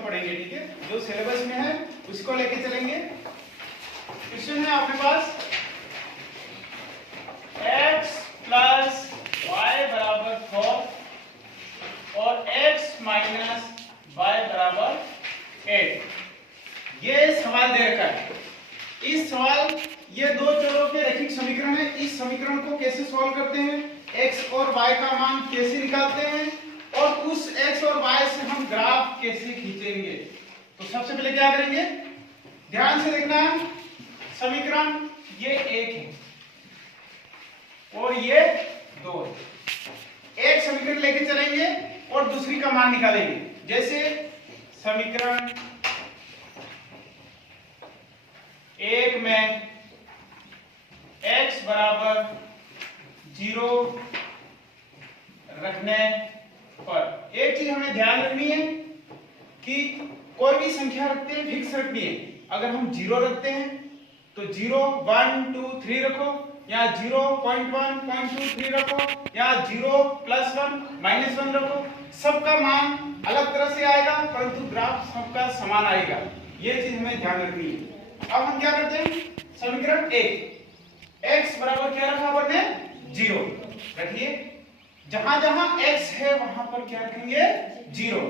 में पढ़ेंगे, ठीक है? जो सिलेबस में है उसको लेके चलेंगे। क्वेश्चन है आपके पास x प्लस वाई बराबर 4 और x माइनस वाई बराबर 8। ये सवाल दे रखा है। इस सवाल ये दो चरों के रैखिक समीकरण है। इस समीकरण को कैसे सॉल्व करते हैं, x और y का मान कैसे निकालते हैं और उस x और y से हम ग्राफ कैसे खींचेंगे। तो सबसे पहले क्या करेंगे, ध्यान से देखना है। समीकरण ये 1 है और ये 2 है। एक समीकरण लेके चलेंगे और दूसरी का मान निकालेंगे। जैसे समीकरण 1 में x बराबर 0 रखने पर एक चीज हमें ध्यान रखनी है कि कोई भी संख्या रखते हैं फिक्स रखनी है। अगर हम 0 रखते हैं तो 0, 1, 2, 3 रखो, या 0.1, 0.2, 3 रखो, या 0, +1, -1 रखो। सबका मान अलग तरह से आएगा परंतु ग्राफ सबका समान आएगा। ये चीज हमें ध्यान रखनी है। अब हम क्या करते हैं, समीकरण 1 x बराबर क्या रखा आपने, 0 रखिए। जहां जहां x है वहां पर क्या रखेंगे, 0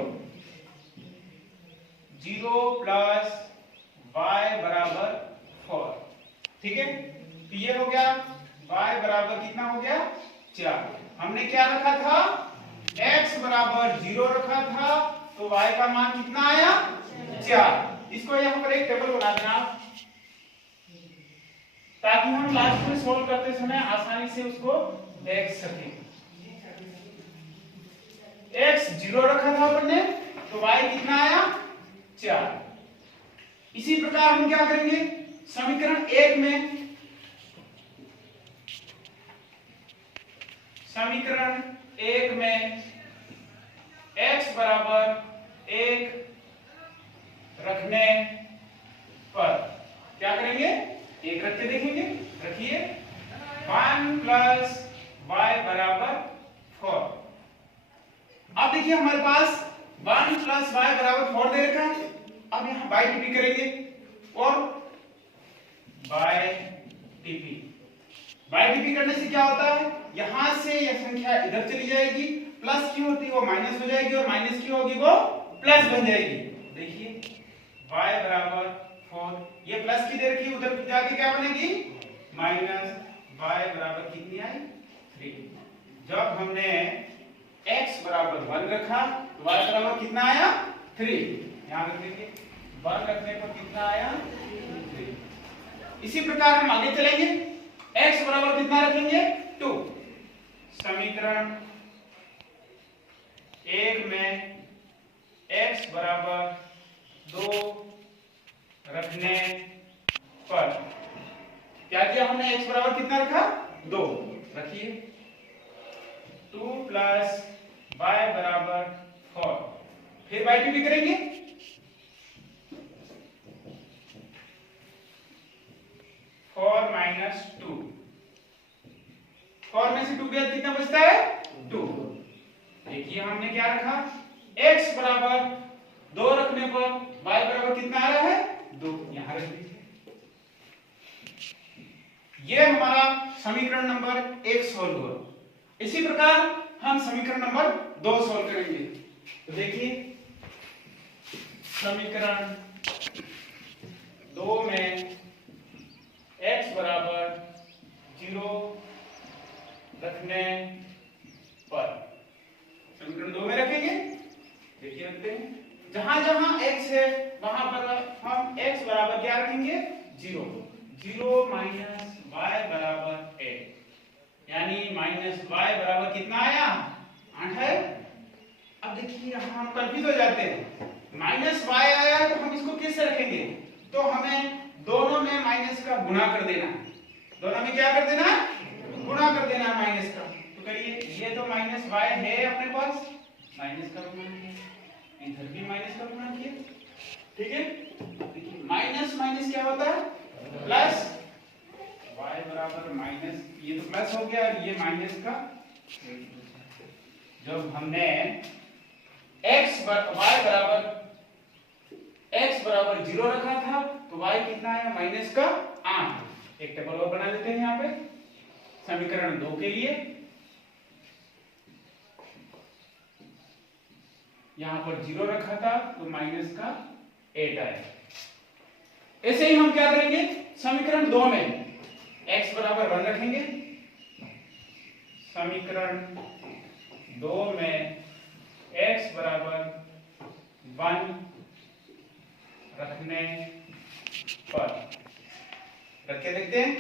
प्लस y बराबर 4, ठीक है? तो ये हो गया y बराबर कितना हो गया, 4। हमने क्या रखा था, x बराबर 0 रखा था तो y का मान कितना आया, 4। इसको यहां पर एक टेबल बना देना ताकि हम लास्ट में सॉल्व करते समय आसानी से उसको देख सकें। x 0 रखा था हमने तो y कितना आया, 4। इसी प्रकार हम क्या करेंगे, समीकरण 1 में x बराबर 1 रखने पर क्या करेंगे, 1 रख के देखेंगे। रखिए 1 प्लस y बराबर 4। अब देखिए हमारे पास 1 प्लस y बराबर 4 दे रखा है। अब यहां बाय टीपी करेंगे और बाय टीपी करने से क्या होता है, यहां से यह संख्या इधर चली जाएगी, प्लस की होती है वो माइनस हो जाएगी और माइनस की होगी वो प्लस बन जाएगी। देखिए y बराबर 4, ये प्लस की दे रखी, उधर जाके क्या बनेगी, माइनस। y बराबर कितनी आई, 3। जब हमने x बराबर 1 रखा तो y बराबर कितना आया, 3। यहां रख दीजिए, 1 रखने पर कितना आया, 3। इसी प्रकार हम आगे चलेंगे, x बराबर कितना रखेंगे, 2। समीकरण 1 में x बराबर 2 रखने पर क्या किया हमने, x बराबर कितना रखा, 2 रखिए। 2 प्लस y बराबर 4, फिर बाय टीपी करेंगे। 4 माइनस 2, 4 में से 2 गया कितना बचता है, 2। देखिए हमने क्या रखा, x बराबर 2 रखने पर y बराबर कितना आ रहा है, 2। यहां रख दीजिए। ये हमारा समीकरण नंबर 1 सॉल्व हुआ। इसी प्रकार हम समीकरण नंबर 2 सॉल्व करेंगे। तो देखिए समीकरण 2 में x बराबर 0 रखने पर समीकरण 2 में रखेंगे। देखिए रखते हैं, जहां जहां x है वहां पर हम x बराबर क्या रखेंगे, 0 माइनस y बराबर 8, यानी माइनस y बराबर कितना आया, 8 है। अब देखिए यहां हम कंफ्यूज हो जाते हैं, माइनस y आया तो हम इसको कैसे रखेंगे, तो हमें दोनों में माइनस का गुणा कर देना। दोनों में क्या कर देना, गुणा कर देना माइनस का। तो करिए, ये तो माइनस y है अपने पास, माइनस का गुणा किया, इधर भी माइनस का गुणा किया, ठीक है। देखिए माइनस माइनस क्या होता है, प्लस। y बराबर माइनस, ये तो प्लस हो गया और ये माइनस का। जब हमने y बराबर बराबर 0 रखा था तो y कितना है माइनस का 8। एक टेबल और बना लेते हैं यहाँ पे समीकरण 2 के लिए। यहाँ पर 0 रखा था तो माइनस का 8 आया। ऐसे ही हम क्या करेंगे समीकरण 2 में x बराबर 1 रखेंगे। समीकरण 2 में x बराबर 1 रखने पर रख के देखते हैं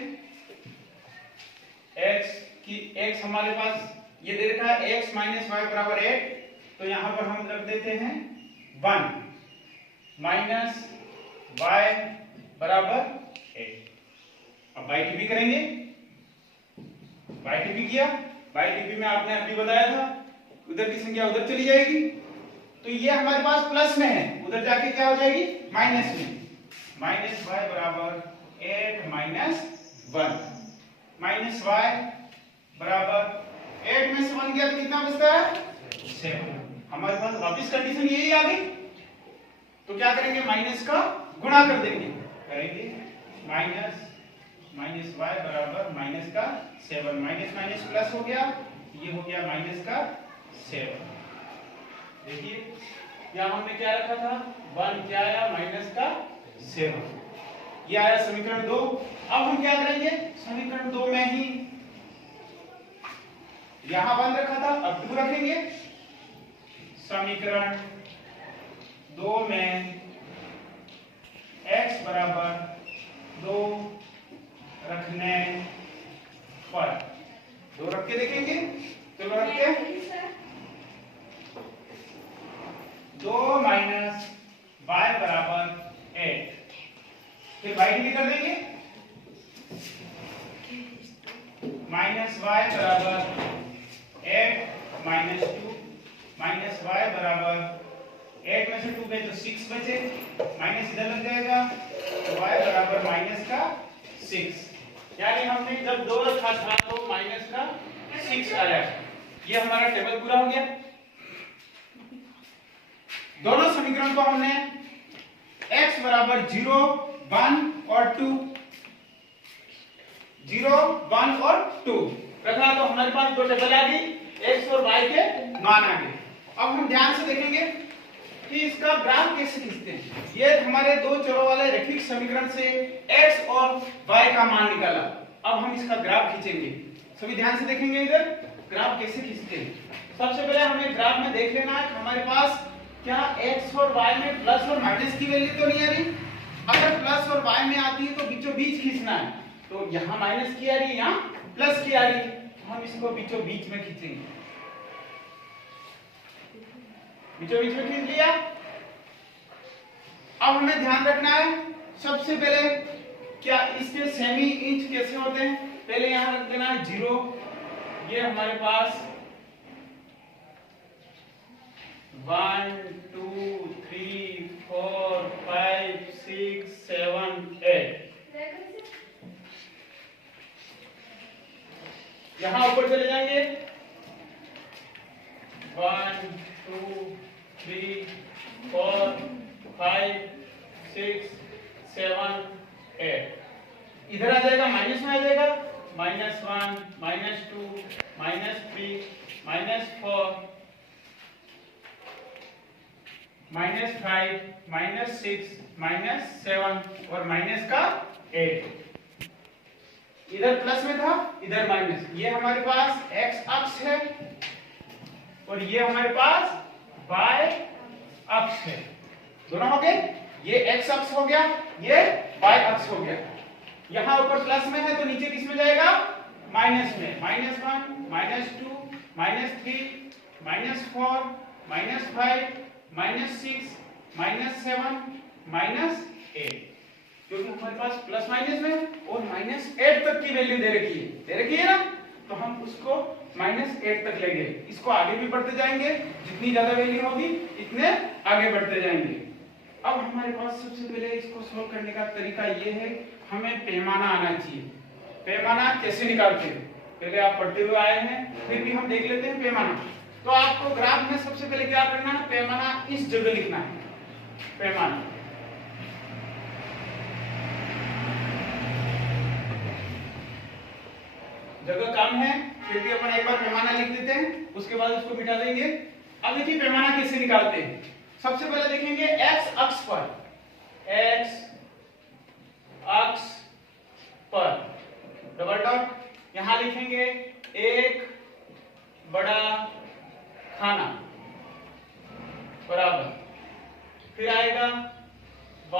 x हमारे पास ये दे रखा है x माइनस वाई बराबर 8, तो यहां पर हम रख देते हैं 1 माइनस वाई बराबर 8। अब बाई टीपी करेंगे, बाई टीपी किया, बाई टीपी में आपने अभी बताया था उधर की संख्या उधर चली जाएगी, तो ये हमारे पास प्लस में है, उधर जाके क्या हो जाएगी माइनस में। माइनस वाई बराबर 8 माइनस 1 माइनस वाई बराबर 8 में से 1 गया तो कितना बचता है 7। हमारे पास वापिस कंडीशन यही आ गई, तो क्या करेंगे माइनस का गुणा कर देंगे, करेंगे माइनस माइनस वाई बराबर माइनस का 7, माइनस माइनस प्लस हो गया, ये हो गया माइनस का 7। देखिए यहाँ हमने क्या रखा था 1 क्या आया माइनस का 7, ये आया समीकरण 2। अब हम क्या करेंगे समीकरण 2 में ही यहाँ 1 रखा था अब 2 रखेंगे। समीकरण 2 में x बराबर 2 रखने पर 2 रख के देखेंगे, चलो रखते हैं 2 माइनस y बराबर 8, फिर y भी कर देंगे माइनस y बराबर 8 माइनस 2 माइनस y बराबर 8 में से 2 गए तो 6 बचे, माइनस इधर लग जाएगा तो y बराबर माइनस का 6, यानी हमने जब 2 रखा था तो माइनस का 6 आया। ये हमारा टेबल पूरा हो गया। दोनों समीकरण को हमने x बराबर 0 1 और 2 0 1 और 2 रखा तो हमारे पास दो टेबल आ गई, x और y के मान आ गए। अब हम ध्यान से देखेंगे कि इसका ग्राफ कैसे खींचते हैं। ये हमारे दो चरों वाले रैखिक समीकरण से x और y का मान निकाला, अब हम इसका ग्राफ खींचेंगे। सभी ध्यान से देखेंगे इधर ग्राफ कैसे खींचते हैं। सबसे पहले हमें ग्राफ में देख लेना है हमारे पास क्या x और y में प्लस और माइनस की वैल्यू तो नहीं आ रही। अगर प्लस और y में आती है तो बीचों बीच खींचना है, तो यहाँ माइनस की आ रही है यहाँ प्लस की आ रही है, तो हम इसको बीचों बीच में खींचेंगे। बीचों बीच में खींच लिया। अब हमें ध्यान रखना है सबसे पहले क्या इसके सेमी इंच कैसे होते हैं, पहले यहां रख देना है 0, ये हमारे पास 1 2 3 4 5 6 7 8, यहां ऊपर चले जाएंगे 1 2 3 4 5 6 7 8, इधर आ जाएगा माइनस में आ जाएगा -1 -2 -3 -4 -5 -6 -7 और माइनस का 8। इधर प्लस में था इधर माइनस, ये हमारे पास x अक्ष है और ये हमारे पास y अक्ष है, दोनों हो गए। ये x अक्ष हो गया, ये y अक्ष हो गया। यहां ऊपर प्लस में है तो नीचे किस में जाएगा माइनस में, -1 -2 -3 -4 -5 -6 -7 -8, क्योंकि हमारे पास प्लस माइनस में और -8 तक की वैल्यू दे रखी है ना, तो हम उसको -8 तक लेंगे। इसको आगे भी बढ़ते जाएंगे, जितनी ज्यादा वैल्यू होगी इतने आगे बढ़ते जाएंगे। अब हमारे पास सबसे पहले इसको सॉल्व करने का तरीका ये है, हमें पैमाना आना चाहिए। पैमाना कैसे निकालते हैं पहले आप पढ़ते हुए आए हैं, फिर भी हम देख लेते हैं पैमाना। तो आपको ग्राफ में सबसे पहले क्या करना है, पैमाना इस जगह लिखना है। पैमाना कम है, फिर भी अपन एक बार पैमाना लिख देते हैं, उसके बाद उसको मिटा देंगे। अब देखिए पैमाना कैसे निकालते हैं। सबसे पहले देखेंगे x अक्ष पर डबल डॉट, यहां लिखेंगे एक बड़ा खाना बराबर, फिर आएगा y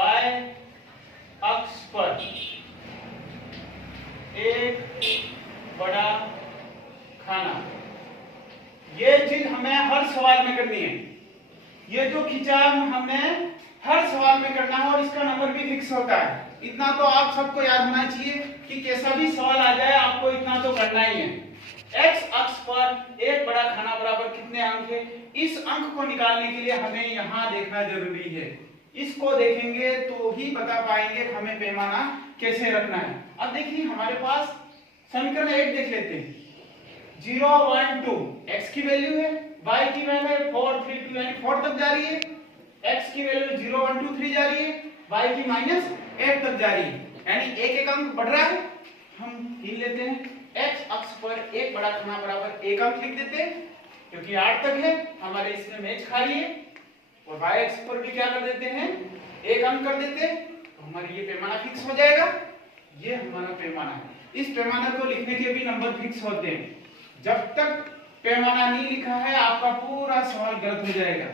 अक्ष पर एक बड़ा खाना। ये चीज हमें हर सवाल में करनी है, ये जो खिंचाव हमें हर सवाल में करना है और इसका नंबर भी फिक्स होता है। इतना तो आप सबको याद होना चाहिए कि कैसा भी सवाल आ जाए आपको इतना तो करना ही है। x अक्ष पर एक बड़ा खाना बराबर कितने अंक है, इस अंक को निकालने के लिए हमें यहां देखना जरूरी है। इसको देखेंगे तो ही बता पाएंगे हमें पैमाना कैसे रखना है। अब देखिए हमारे पास समीकरण 1 देख लेते हैं। 0 1 2 x की वैल्यू है, y की वैल्यू है 4 3 2 यानी 4 तक जा रही है, x की वैल्यू 0 1 2 3 जा रही है, y की -8 तक जा रही है, यानी एक एक अंक बढ़ रहा है। हम लिख लेते हैं x अक्ष पर एक बड़ा खाना बराबर एक अंक लिख देते हैं, क्योंकि 8 तक है हमारे इसमें मैच खा रही है। और y अक्ष पर भी क्या कर देते हैं, एक अंक कर देते हैं, तो हमारा ये पैमाना फिक्स हो जाएगा। ये हमारा पैमाना है। इस पैमाने को लिखने के भी नंबर फिक्स होते हैं। जब तक पैमाना नहीं लिखा है आपका पूरा सवाल गलत हो जाएगा,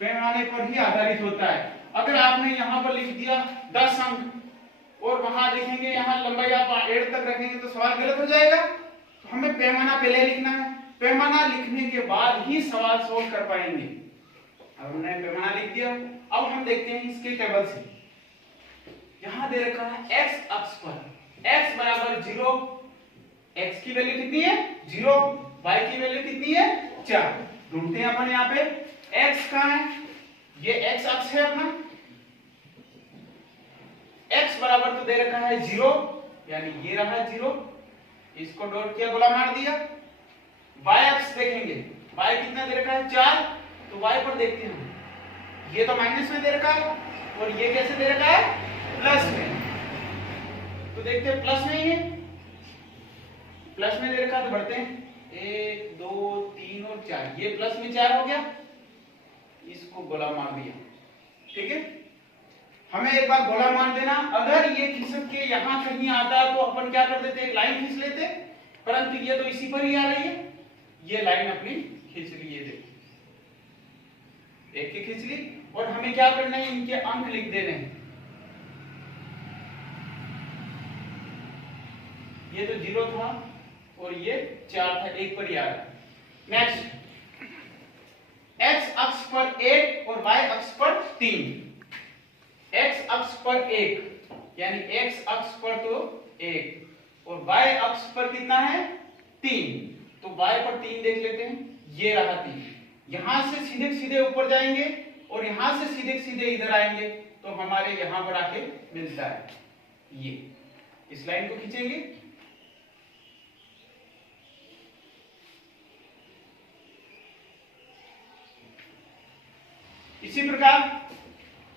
पैमाने पर ही आधारित होता है। अगर आपने यहाँ पर लिख दिया 10 अंक और वहां देखेंगे यहाँ लंबाई आप 8 तक रखेंगे तो सवाल गलत हो जाएगा। तो हमें पैमाना पहले लिखना है, पैमाना लिखने के बाद ही सवाल सोल्व कर पाएंगे। अब हमने पैमाना लिख दिया, अब हम देखते हैं इसके टेबल से। यहां दे रखा है x अक्ष पर x बराबर 0, x की वैल्यू कितनी है 0, y की वैल्यू कितनी है 4। ढूंढते हैं अपन यहाँ पे x कहां है, ये x अक्ष है अपना। x बराबर तो दे रखा है 0, यानी ये रहा 0, इसको डॉट किया गोला मार दिया। y अक्ष देखेंगे, y कितना दे रखा है 4, तो y पर देखते हैं, ये तो माइनस में दे रखा है और ये कैसे दे रखा है प्लस में, तो देखते हैं प्लस में ही है, प्लस में दे रखा है तो बढ़ते हैं 1 2 3 और 4, ये प्लस में 4 हो गया, इसको गोला मार दिया। ठीक है, हमें एक बार गोला मार देना, अगर ये खिसक के यहां कहीं आता तो अपन क्या कर देते, एक लाइन खींच लेते, परंतु ये तो इसी पर ही आ रही है, ये लाइन अपनी खींच ली है, देखिए एक की खींच ली। और हमें क्या करना है, इनके अंक लिख देने हैं। ये तो 0 था और ये 4 था, एक पर ही आ रहा है। नेक्स्ट x अक्ष पर 1 और y अक्ष पर 3। x अक्ष पर 1 यानी x अक्ष पर तो 1 और y अक्ष पर कितना है 3, तो y पर 3 देख लेते हैं, ये रहा 3। यहां से सीधे सीधे ऊपर जाएंगे और यहां से सीधे सीधे इधर आएंगे तो हमारे यहां पर आके मिलता है, ये इस लाइन को खींचेंगे। इसी प्रकार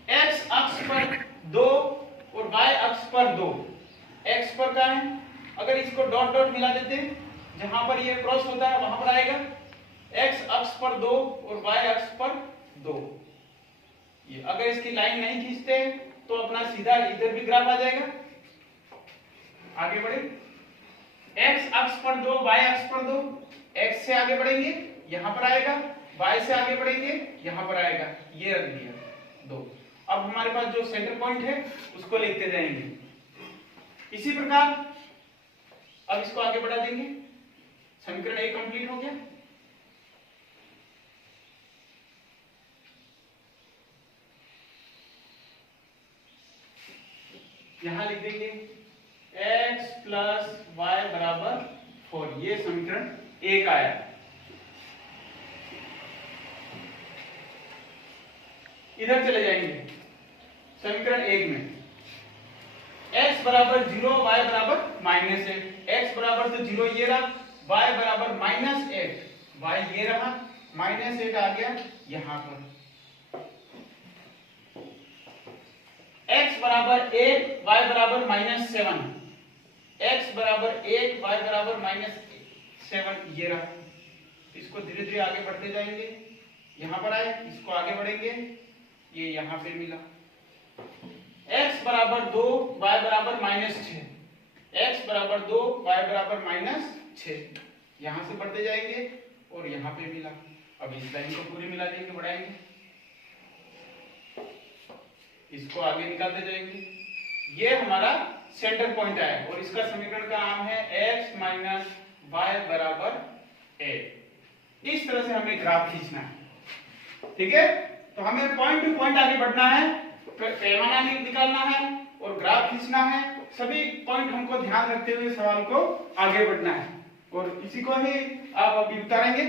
x अक्ष पर 2 और y अक्ष पर 2, x पर क्या है, अगर इसको डॉट डॉट मिला देते हैं, जहां पर ये क्रॉस होता है वहां पर आएगा x अक्ष पर 2 और y अक्ष पर 2। ये अगर इसकी लाइन नहीं खींचते तो अपना सीधा इधर भी ग्राफ आ जाएगा। आगे बढ़े, x अक्ष पर 2 y अक्ष पर 2, x से आगे बढ़ेंगे यहां पर आएगा, y से आगे बढ़ेंगे यहां पर आएगा, ये रख दिया 2। अब हमारे पास जो सेंटर पॉइंट है उसको लिखते जाएंगे। इसी प्रकार अब इसको आगे बढ़ा देंगे, समीकरण 1 कंप्लीट हो गया। यहां लिख देंगे x प्लस y बराबर 4, ये समीकरण 1 आया। इधर चले जाएंगे समीकरण 1 में, x बराबर 0 y बराबर -8, x बराबर तो 0 ये रहा, y बराबर -8, y ये रहा, -8 आ गया यहां पर, x बराबर 1 y बराबर -7, x बराबर 1 y बराबर -8, 7 ये रहा। इसको धीरे धीरे आगे बढ़ते जाएंगे, यहां पर आए, इसको आगे बढ़ेंगे, ये यहां पे मिला। x बराबर 2 y बराबर -6, x बराबर 2 y बराबर -6, यहां से बढ़ते जाएंगे और यहां पे मिला। अब इस लाइन को पूरी मिला देंगे, बढ़ाएंगे, इसको आगे निकालते जाएंगे, ये हमारा सेंटर पॉइंट आया और इसका समीकरण का नाम है x माइनस y बराबर a। इस तरह से हमें ग्राफ खींचना है, ठीक है। तो हमें पॉइंट टू पॉइंट आगे बढ़ना है, पैमाना निकालना है और ग्राफ खींचना है। सभी पॉइंट हमको ध्यान रखते हुए सवाल को आगे बढ़ना है और इसी को ही आप अभी उतारेंगे।